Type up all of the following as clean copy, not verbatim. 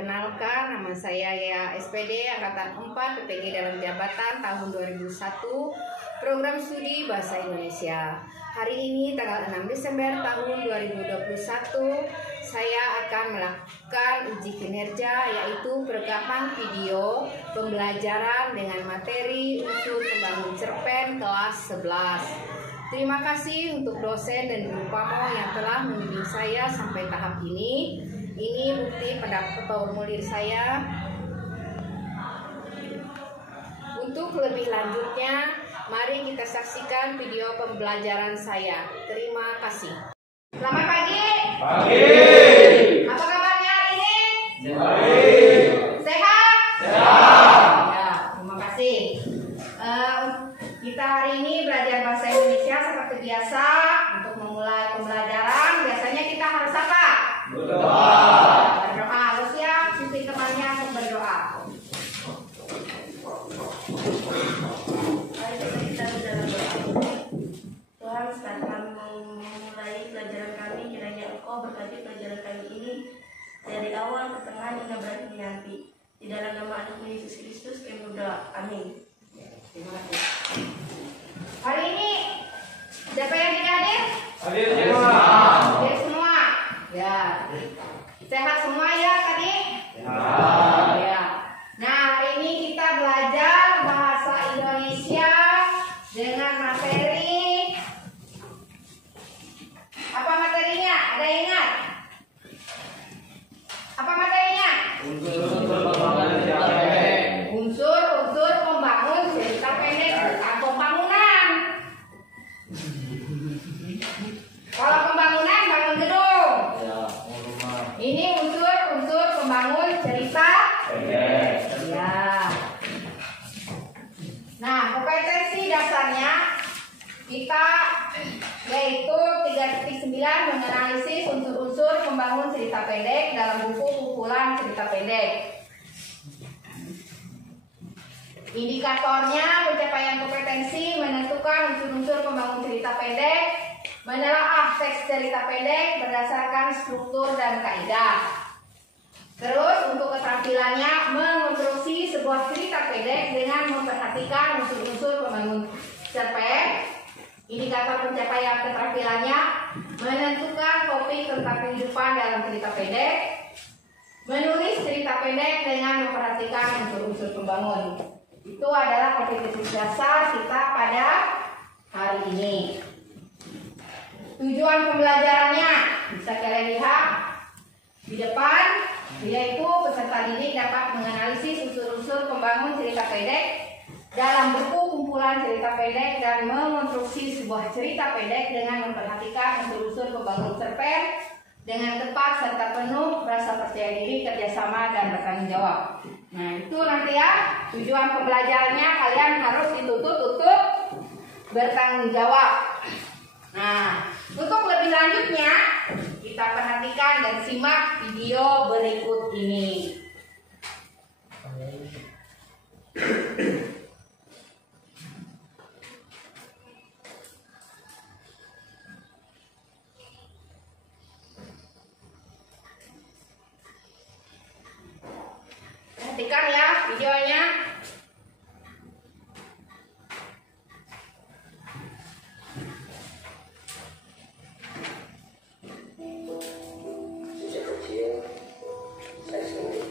Perkenalkan, nama saya ya SPD Angkatan 4 PPG dalam jabatan tahun 2001 Program Studi Bahasa Indonesia. Hari ini tanggal 6 Desember tahun 2021 saya akan melakukan uji kinerja, yaitu perekaman video pembelajaran dengan materi unsur pembangun cerpen kelas 11. Terima kasih untuk dosen dan guru PAMO yang telah membimbing saya sampai tahap ini. Ini bukti pendaftar formulir saya. Untuk lebih lanjutnya, mari kita saksikan video pembelajaran saya. Terima kasih. Selamat pagi. Pagi. Apa kabarnya hari ini? Baik. Sehat? Sehat. Ya, terima kasih. Kita hari ini belajar bahasa Indonesia seperti biasa. Untuk memulai pembelajaran, biasanya kita harus apa? Berdoa. Berdoa. Harus ya, pimpin temannya untuk berdoa. Mari kita dalam doa. Tuhan, saat kami memulai pelajaran kami, kiranya Engkau berkati pelajaran kami ini dari awal ke tengah hingga berakhir nanti. Di dalam nama Anak Yesus Kristus kami berdoa. Amin. Terima kasih. Hari ini siapa yang tidak hadir? Hadir semua. Hadir semua. Ya. Sehat semua ya tadi? Sehat. Ya. Nah, hari ini kita belajar bahasa Indonesia dengan materi. Apa materinya? Ada yang ingat? Apa materinya? Unsur pembangunan cerita pendek. Unsur-unsur pembangun cerita pendek atau pembangunan. Kalau pembangunan, bangun gedung. Ya, rumah Ini unsur-unsur pembangun cerita. pendek. Ya. Nah, kompetensi dasarnya kita yaitu 3.9 menganalisis unsur-unsur pembangun cerita pendek dalam buku kumpulan cerita pendek. Indikatornya pencapaian kompetensi menentukan unsur-unsur pembangun cerita pendek, menelaah teks cerita pendek berdasarkan struktur dan kaidah. Terus untuk keterampilannya mengonstruksi sebuah cerita pendek dengan memperhatikan unsur-unsur pembangun cerpen. Indikator pencapaian keterampilannya menentukan topik tentang kehidupan dalam cerita pendek, menulis cerita pendek dengan memperhatikan unsur-unsur pembangun. Itu adalah kompetensi dasar kita pada hari ini. Tujuan pembelajarannya bisa kalian lihat di depan, yaitu peserta didik dapat menganalisis unsur-unsur pembangun cerita pendek dalam buku kumpulan cerita pendek dan mengonstruksi sebuah cerita pendek dengan memperhatikan unsur-unsur pembangun cerpen dengan tepat serta penuh rasa percaya diri, kerjasama, dan bertanggung jawab. Nah, itu nanti ya tujuan pembelajarannya, kalian harus dituntut untuk bertanggung jawab. Nah, untuk lebih lanjutnya kita perhatikan dan simak video berikut ini. Perhatikan ya videonya. Sejak kecil, saya sering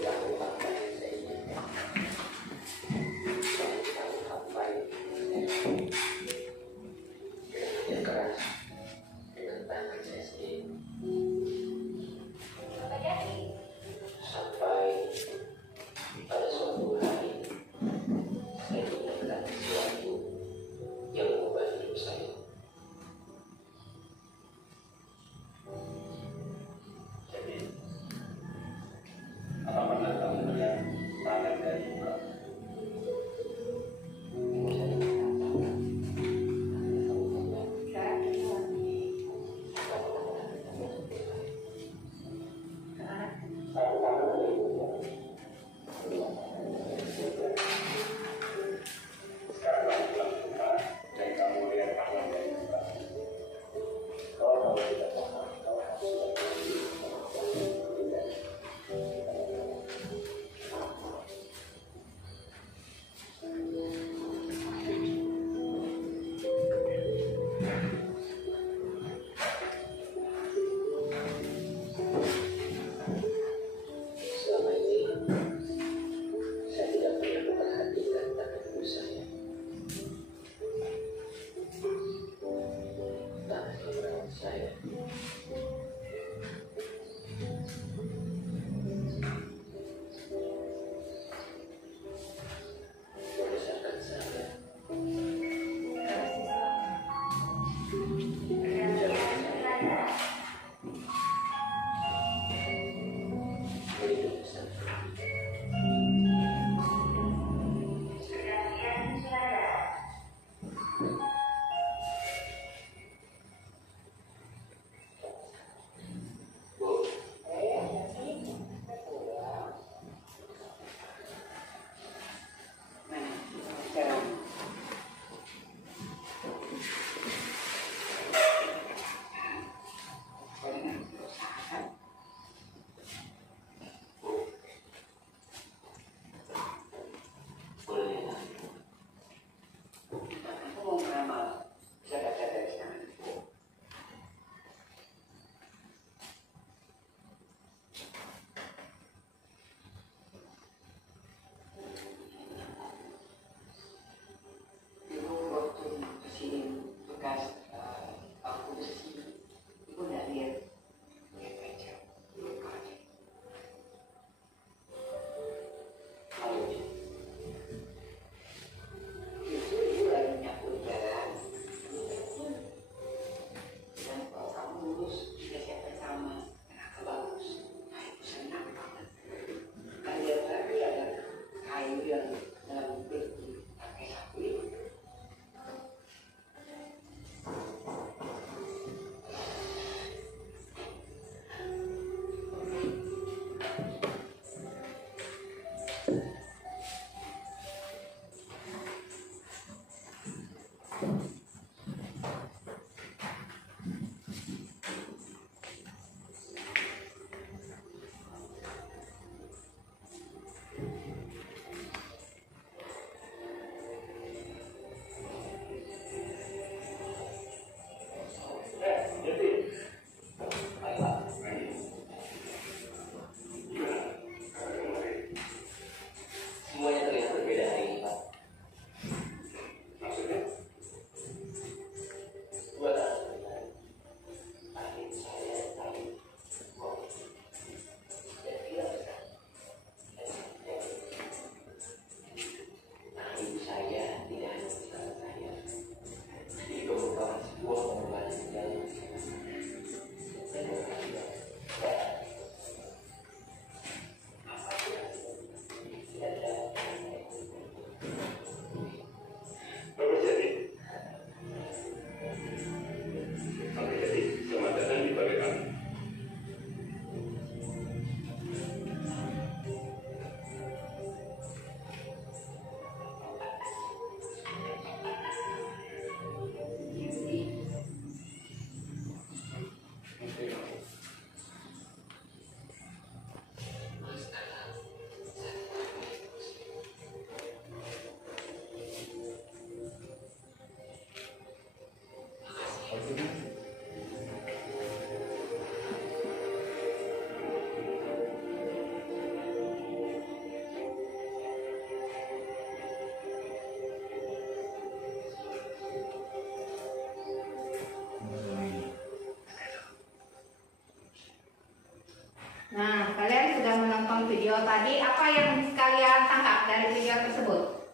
Nah, kalian sudah menonton video tadi. Apa yang kalian tangkap dari video tersebut?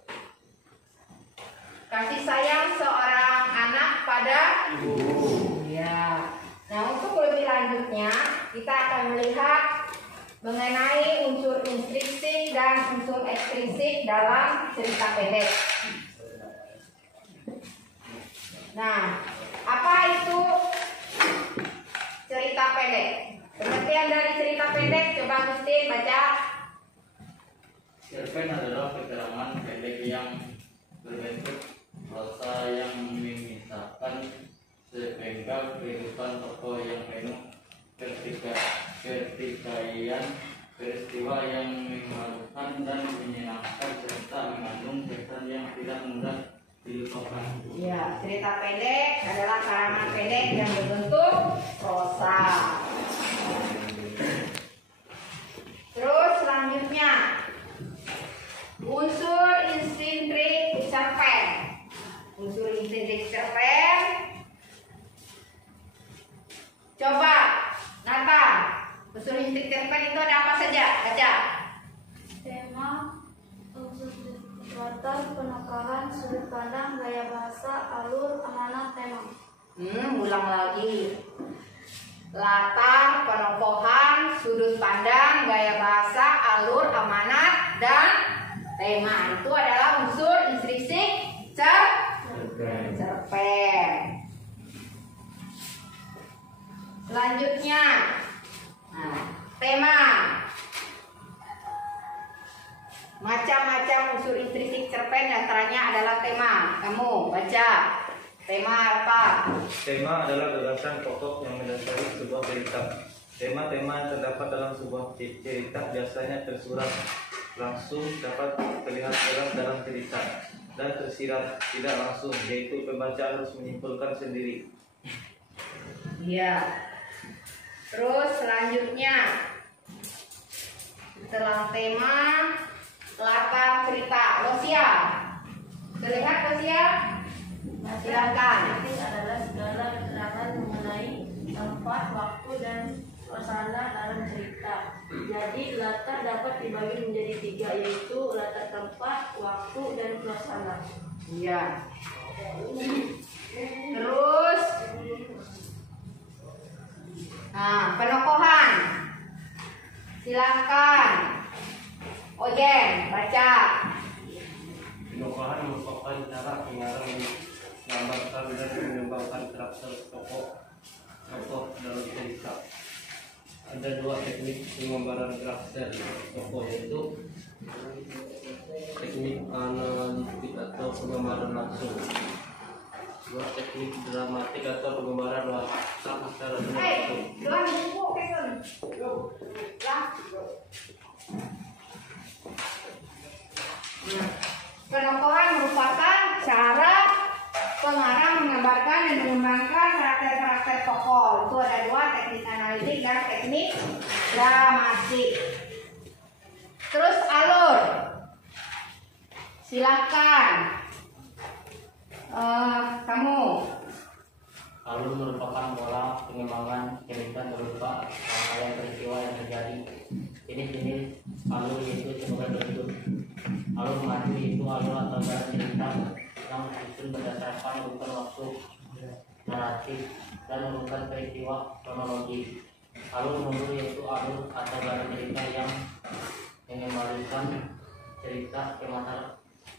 Kasih sayang seorang anak pada Ibu. ya. Nah, untuk lebih lanjutnya, kita akan melihat mengenai unsur intrinsik dan unsur ekstrinsik dalam cerita pendek. Nah, apa itu cerita pendek? Pengertian dari cerita pendek, coba Agustin baca. Cerpen adalah keterangan pendek yang berbentuk prosa yang memisahkan sepenggal kehidupan tokoh yang penuh ketikaian, peristiwa yang memalukan dan menyenangkan serta mengandung pesan yang tidak mudah dilupakan. Ya, cerita pendek adalah karangan pendek yang berbentuk prosa. Terus selanjutnya, unsur intrinsik cerpen. Unsur intrinsik cerpen. Coba, Nata, unsur intrinsik cerpen itu ada apa saja? Baca. Tema, unsur latar, penekanan, sudut pandang, gaya bahasa, alur, amanat, tema. Ulang lagi. Latar, penokohan, sudut pandang, gaya bahasa, alur, amanat, dan tema. Itu adalah unsur intrinsik cerpen. Selanjutnya, nah, tema. Macam-macam unsur intrinsik cerpen, antaranya adalah tema. Kamu baca. Tema apa? Tema adalah gagasan pokok yang mendasari sebuah cerita. Tema-tema yang terdapat dalam sebuah cerita biasanya tersurat langsung, dapat terlihat jelas dalam cerita, dan tersirat tidak langsung, yaitu pembaca harus menyimpulkan sendiri. Iya. Terus selanjutnya, setelah tema, latar cerita. Losia, terlihat Losia? Silakan. Ini adalah segala keterangan mengenai tempat, waktu, dan suasana dalam cerita. Jadi latar dapat dibagi menjadi 3, yaitu latar tempat, waktu, dan suasana. Iya. Terus, nah, penokohan. Silakan. Ojen, baca. Penokohan merupakan cara pengarang menggambarkan dan mengembangkan karakter tokoh dalam cerita. Ada 2 teknik penggambaran karakter tokoh, yaitu teknik analitik atau penggambaran langsung, 2 teknik dramatik atau penggambaran langsung secara langsung. Penokohan merupakan cara pengarang menggambarkan dan mengembangkan karakter-karakter tokoh. Itu ada 2, teknik analitik dan teknik dramatik. Terus alur. Silakan. Kamu. Alur merupakan pola pengembangan cerita berupa rangkaian peristiwa yang terjadi. Jenis-jenis alur yaitu sebagai berikut. Alur maju yaitu alur atau jalan cerita yang disusun berdasarkan urutan waktu, naratif, dan urutan peristiwa kronologi. Alur mundur yaitu alur atau jalan cerita yang mengembalikan cerita ke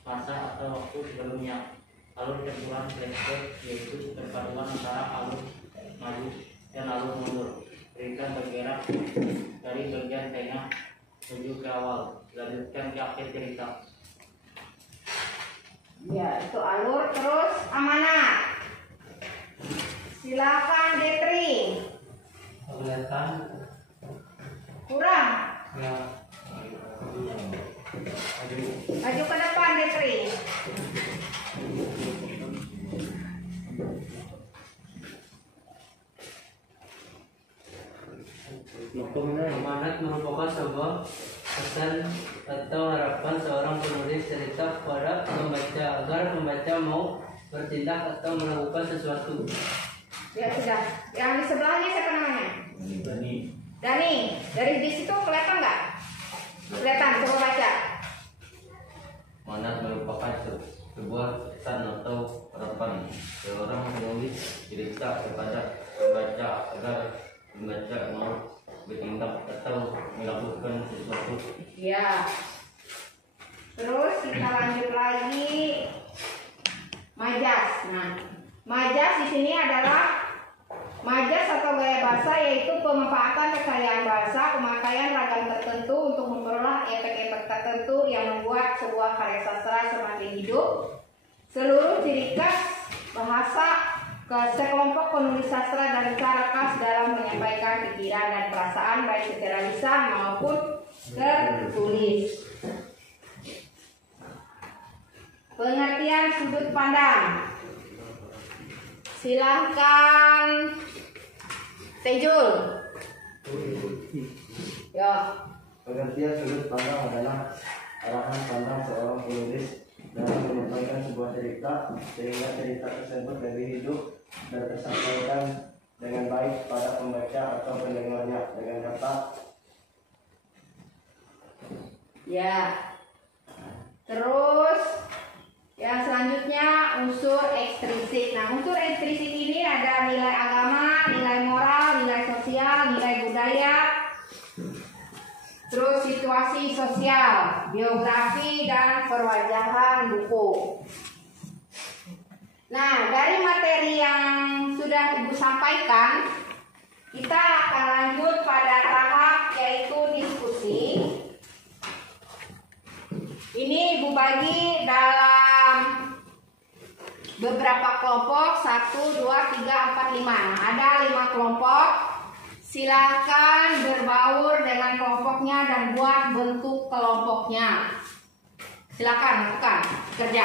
masa atau waktu sebelumnya. Alur campuran flashback yaitu perpaduan antara alur maju dan alur mundur. Cerita bergerak dari bagian tengah menuju ke awal, lanjutkan ke akhir cerita. Ya, itu alur. Terus amanat. Silakan Detri. Kelihatan Kurang. ya Maju ke depan Detri. Amanat merupakan sebuah pesan atau harapan seorang penulis cerita kepada pembaca agar pembaca mau bertindak atau melakukan sesuatu. Ya sudah. Yang di sebelahnya siapa namanya? Berani. Dani, dari di situ kelihatan nggak? Kelihatan, coba baca. Manat merupakan sebuah pesan atau harapan seorang penulis cerita kepada pembaca agar pembaca mau bertindak atau melakukan sesuatu. Ya. Terus kita lanjut lagi. Majas. Nah, majas di sini adalah majas atau gaya bahasa, yaitu pemanfaatan kekayaan bahasa, pemakaian ragam tertentu untuk memperoleh efek-efek tertentu yang membuat sebuah karya sastra semakin hidup. Seluruh ciri khas bahasa ke sekelompok penulis sastra dan cara khas dalam menyampaikan pikiran dan perasaan baik secara lisan maupun tertulis. Pengertian sudut pandang. Silahkan Tejul. Ya. Pengertian sudut pandang adalah arahan pandang seorang penulis dalam menyampaikan sebuah cerita sehingga cerita tersebut lebih hidup dan tersampaikan dengan baik pada pembaca atau pendengarnya dengan kata. Ya. Terus yang selanjutnya unsur ekstrinsit. Nah, unsur ekstrinsit ini ada nilai agama, nilai moral, nilai sosial, nilai budaya, terus situasi sosial, biografi, dan perwajahan buku. Nah, dari materi yang sudah Ibu sampaikan, kita akan lanjut pada tahap yaitu diskusi. Ini Ibu bagi dalam beberapa kelompok, 1, 2, 3, 4, 5. Nah, ada 5 kelompok. Silakan berbaur dengan kelompoknya dan buat bentuk kelompoknya. Silakan lakukan kerja.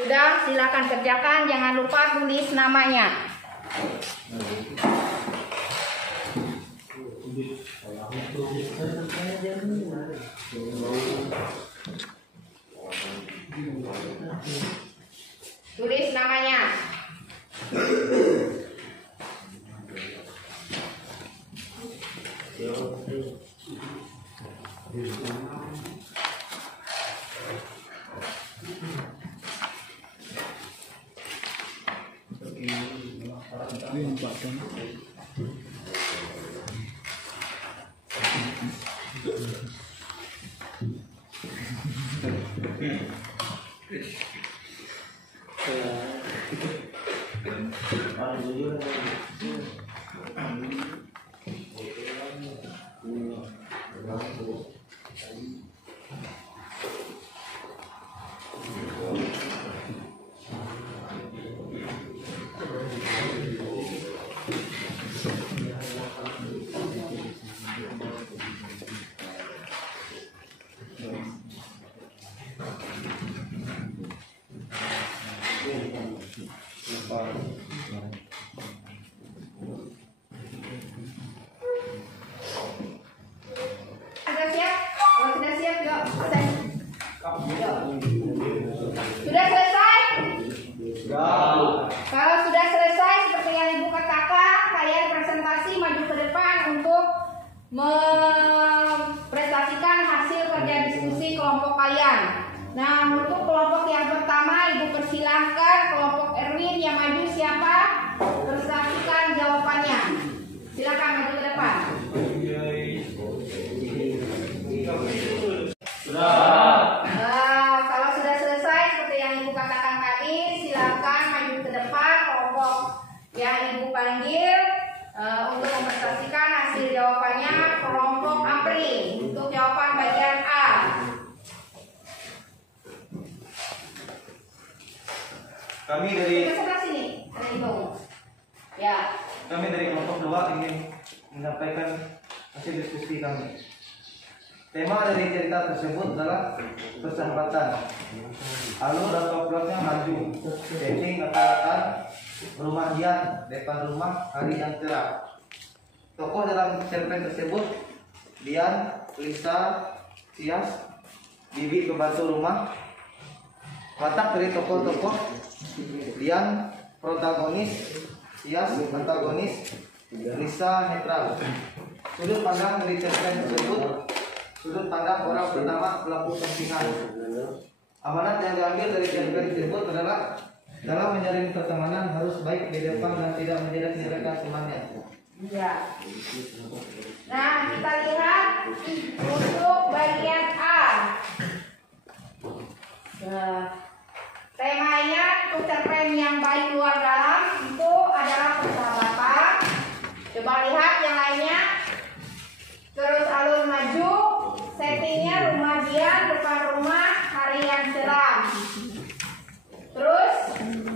Sudah, silakan kerjakan, jangan lupa tulis namanya. Tulis namanya. Ada siap? Nah, untuk kelompok yang pertama, Ibu persilahkan kelompok Erwin yang maju siapa? Perhatikan jawabannya. Silakan maju ke depan. Kalau sudah selesai seperti yang Ibu katakan tadi, silakan maju ke depan kelompok yang Ibu panggil untuk mempresentasikan hasil jawabannya. Kelompok Apri untuk jawaban bagian A. Kami dari Ke sebelah sini, ada Ibu. Ya. Kami dari kelompok 2 ingin menyampaikan hasil diskusi kami. Tema dari cerita tersebut adalah persahabatan. Alur atau plotnya maju, setting kata-kata rumah Dian, depan rumah hari yang cerah. Tokoh dalam cerpen tersebut Dian, Lisa, Tias, Bibi pembantu rumah. Watak dari tokoh-tokoh: Dian protagonis, Tias antagonis, Lisa netral. Sudut pandang dari cerpen tersebut: sudut pandang orang pertama pelaku pembicaraan. Amanat yang diambil dari cerpen tersebut adalah dalam menjalin pertemanan harus baik di depan dan tidak menjelek-jelekan temannya. Ya. Nah, kita lihat untuk bagian A. Nah, temanya untuk cerpen yang baik luar dalam itu adalah persahabatan. Coba lihat yang lainnya. Terus alur maju, settingnya rumah Dian, depan rumah hari yang cerah. Terus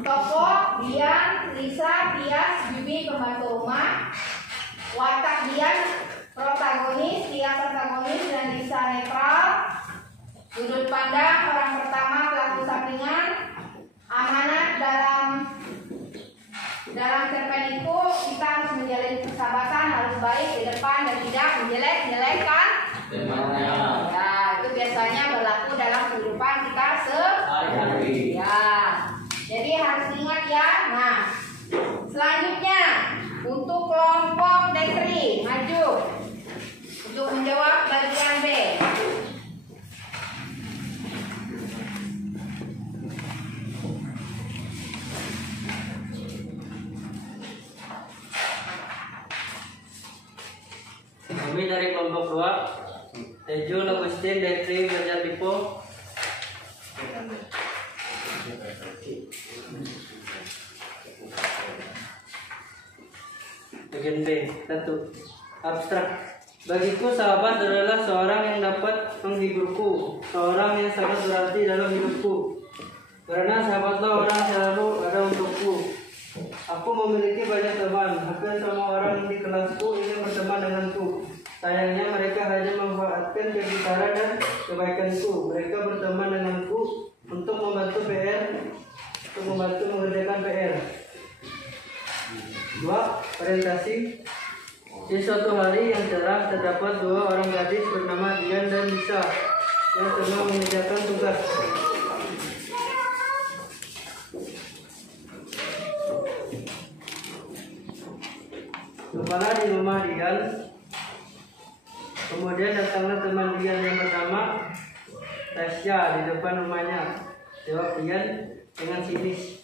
tokoh Dian, Lisa, Tias, Bibi pembantu rumah. Watak Dian protagonis, Tias antagonis, dan Lisa netral. Sudut pandang orang pertama pelaku sampingan. Amanat dalam cerpen itu kita harus menjalin persahabatan, harus baik di depan dan tidak menjelek-jelekan. Ya, itu biasanya berlaku dalam kehidupan kita sehari-hari. Ya, jadi harus diingat ya. Nah, selanjutnya untuk kelompok Dekri maju untuk menjawab bagian B. Kami dari kelompok 2, Tejo, Agustin, Detri, Berjatipo. Bagian B, 1. Abstrak. Bagiku sahabat adalah seorang yang dapat menghiburku, seorang yang sangat berarti dalam hidupku. Karena sahabatlah orang selalu ada untukku. Aku memiliki banyak teman, hampir semua orang di kelasku ingin berteman denganku. Sayangnya mereka hanya memanfaatkan kegitaran dan kebaikanku. Mereka berteman denganku untuk membantu mengerjakan PR. 2. Orientasi. Di suatu hari yang cerah terdapat 2 orang gadis bernama Dian dan Lisa yang tengah mengerjakan tugas. Kepala di rumah Dian. Kemudian datanglah teman Dian yang bernama Tasya di depan rumahnya. Jawab Dian dengan sinis.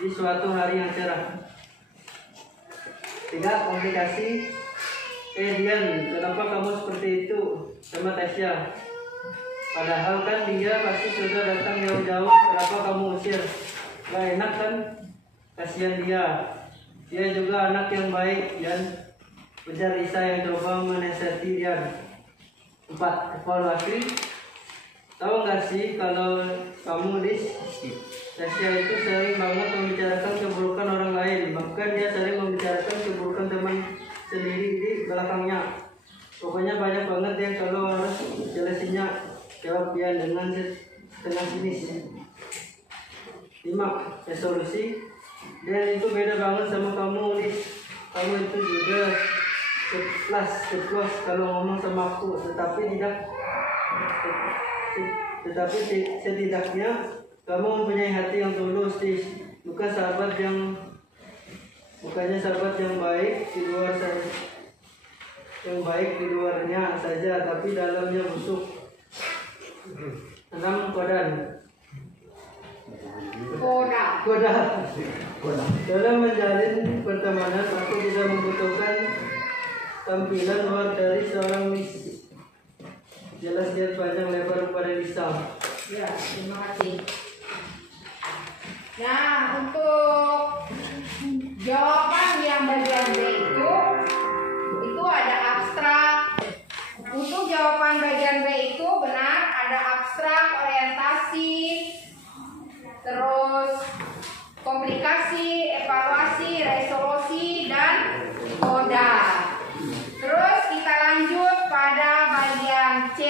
Di suatu hari yang cerah. 3. Komunikasi. Dian, kenapa kamu seperti itu sama Tasya? Padahal kan dia pasti sudah datang jauh-jauh. Kenapa kamu usir? Gak enak kan? Kasihan dia. Dia juga anak yang baik dan ujar Lisa yang coba menasihati Dian. 4. Evaluasi. Tahu nggak sih kalau kamu Lis, Tasya itu sering banget membicarakan keburukan orang lain. Bahkan dia sering membicarakan keburukan teman sendiri di belakangnya. Pokoknya banyak banget ya kalau harus jelasinnya. Jawab Dian dengan setengah sinis. 5. Resolusi. Dan itu beda banget sama kamu, Lis. Kamu itu juga ceplos kalau ngomong sama aku, tetapi setidaknya kamu mempunyai hati yang tulus, Lis. Bukannya sahabat yang baik di luarnya saja, tapi dalamnya busuk. 6 kodan. Koda. Dalam menjalin pertemanan, aku tidak membutuhkan tampilan luar dari seorang Miss. Jelas dia panjang lebar pada lisan. Ya, terima kasih. Nah, untuk jawaban yang bagian B itu ada abstrak. Untuk jawaban bagian B itu benar, ada abstrak, orientasi, terus komplikasi, evaluasi, resolusi, dan koda. Terus kita lanjut pada bagian C.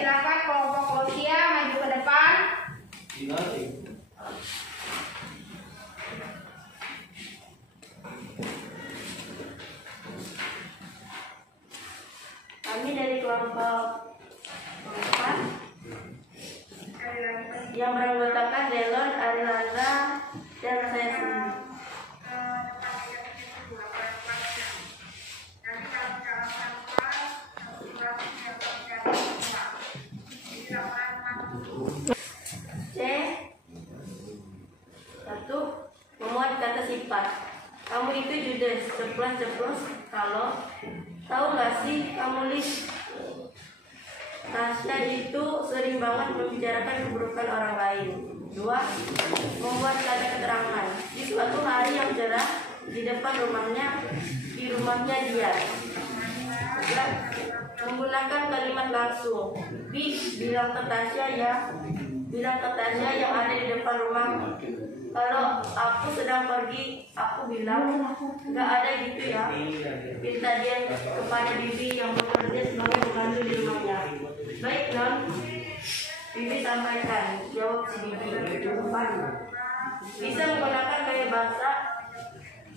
Silakan kelompok Lucia maju ke depan. Kami dari kelompok 4 yang beranggotakan Delon, Arilanda, dan saya sendiri. C. 1. Memuat kata sifat. Kamu itu judes, ceplos kalau tahu gak sih kamu Lis? Tasya itu sering banget membicarakan keburukan orang lain. 2. Membuat kata keterangan. Di suatu hari yang cerah di depan di rumahnya dia. 3. Menggunakan kalimat langsung. Bilang ke Tasya yang ada di depan rumah. Kalau aku sedang pergi, aku bilang nggak ada gitu ya. Minta dia kepada Bibi yang bekerja sebagai pembantu di rumahnya. Baik non, Bibi sampaikan. Jawab si Bibi. 4. Bisa menggunakan gaya bahasa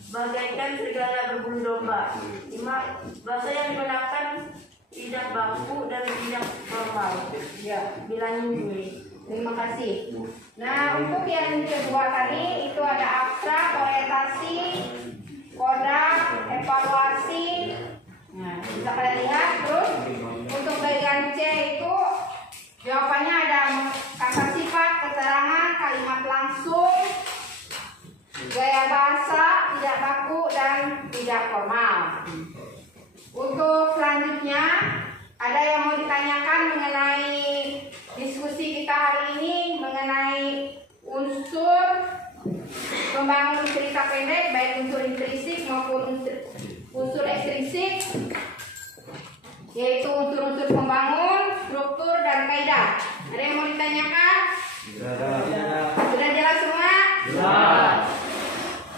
bagaikan segala berbulu domba. 5. Bahasa yang digunakan tidak baku dan tidak formal. Ya, Bilangin gue. terima kasih. Nah, untuk yang kedua tadi itu ada abstrak, orientasi, koda, evaluasi. Nah, bisa kalian lihat. Terus untuk bagian C itu jawabannya ada kata sifat, keterangan, kalimat langsung, gaya bahasa, tidak baku dan tidak formal. Untuk selanjutnya ada yang mau ditanyakan mengenai diskusi kita hari ini mengenai unsur pembangun cerita pendek, baik unsur intrinsik maupun unsur ekstrinsik, yaitu unsur-unsur pembangun, struktur, dan kaidah. Ada yang mau ditanyakan? Sudah jelas semua? Jelas.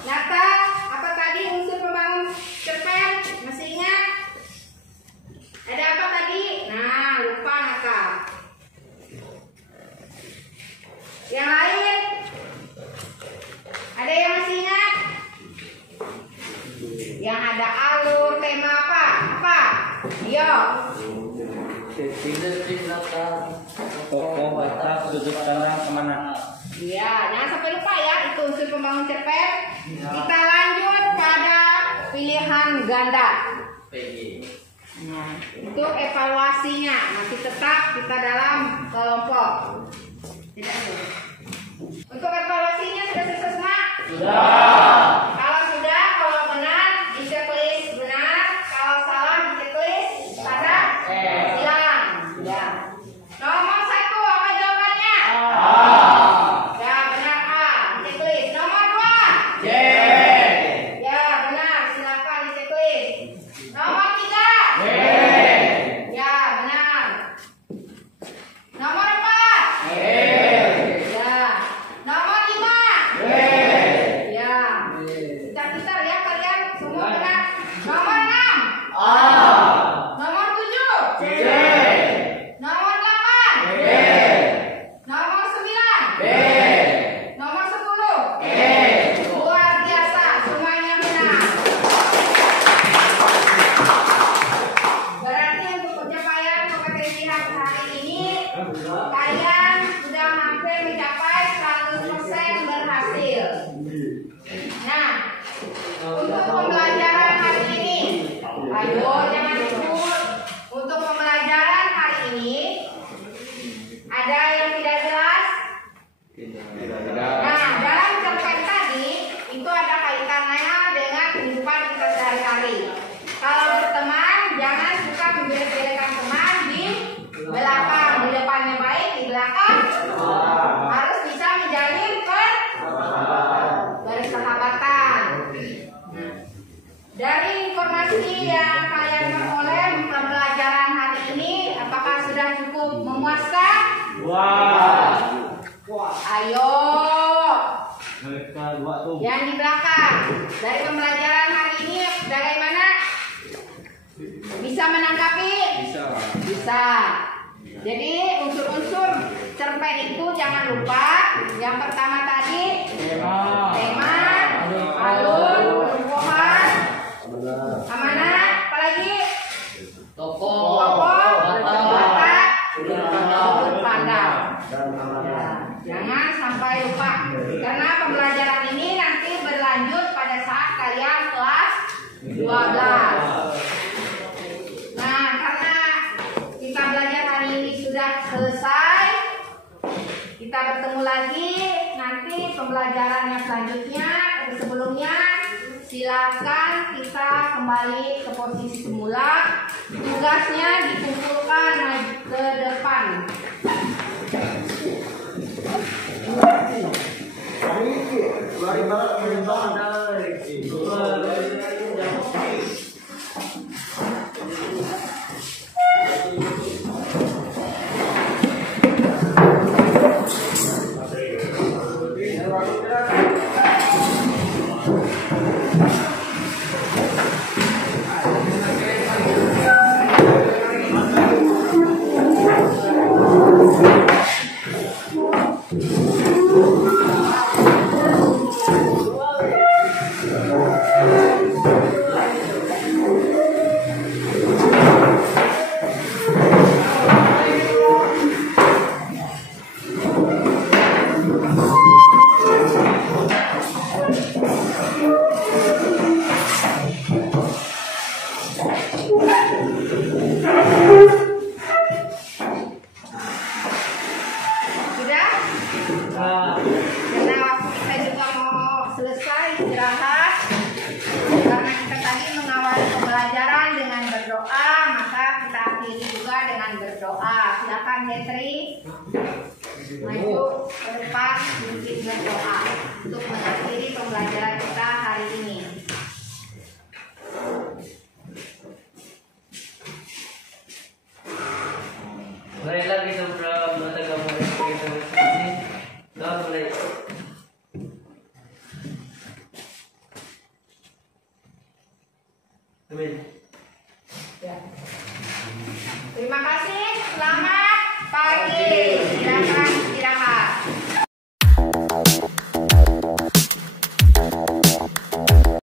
Nata, apa tadi unsur pembangun cerpen? Masih ingat? Ada apa tadi? Nah, lupa Nata. Yang lain? Ada yang masih ingat? Yang ada alur, tema apa? Apa? Yo. Tokoh baca sudut pandang kemana? Iya, jangan sampai lupa ya, itu unsur pembangun cerpen. Kita lanjut pada pilihan ganda. Nah, untuk evaluasinya masih tetap kita dalam kelompok. Tidak dulu. Untuk evaluasinya sudah selesai semua? Sudah. Kalau sudah, kalau benar di checklist benar, kalau salah di checklist pada hilang. Sudah. Nomor 1 apa jawabannya? A. Ya benar A. Di checklist. Nomor 2. C. Ya benar, silakan di checklist. Nomor 3. B. Ya benar. Nomor 4. E. Ya. Nomor 5. B. Ya. Pintar-pintar ya kalian semua benar. Nomor 6. A. Nomor 7. C. Nomor 8. B. Nomor 9. B. Nomor 10. E. Luar biasa, semuanya benar. Berarti untuk pencapaian kompetensi hari ini kalian sudah hampir mencapai 100% berhasil. Nah, untuk pembelajaran hari ini, ayo jangan ikut. Untuk pembelajaran hari ini ada yang tidak sudah cukup memuaskan? Ayo. Yang di belakang. Dari pembelajaran hari ini bagaimana? Bisa menanggapi? Bisa. Jadi unsur-unsur cerpen itu jangan lupa. Yang pertama tadi tema, alur, penumbuhan, amanah, apa lagi? Tokoh, watak, sudut pandang. Jangan sampai lupa. Karena pembelajaran ini nanti berlanjut pada saat kalian kelas 12. Nah, karena kita belajar hari ini sudah selesai, kita bertemu lagi nanti pembelajaran yang selanjutnya. Tapi sebelumnya silakan kita kembali ke posisi semula. Tugasnya dikumpulkan ke depan. Sudah? Karena waktu kita juga mau selesai istirahat. Karena kita tadi mengawali pembelajaran dengan berdoa, maka kita akhiri juga dengan berdoa. Silakan Hetri maju ke depan sedikit berdoa untuk mengakhiri pembelajaran kita hari ini. Mulailah kita beragam kita ini. Dah mulai. Amin. Ya. Terima kasih. Selamat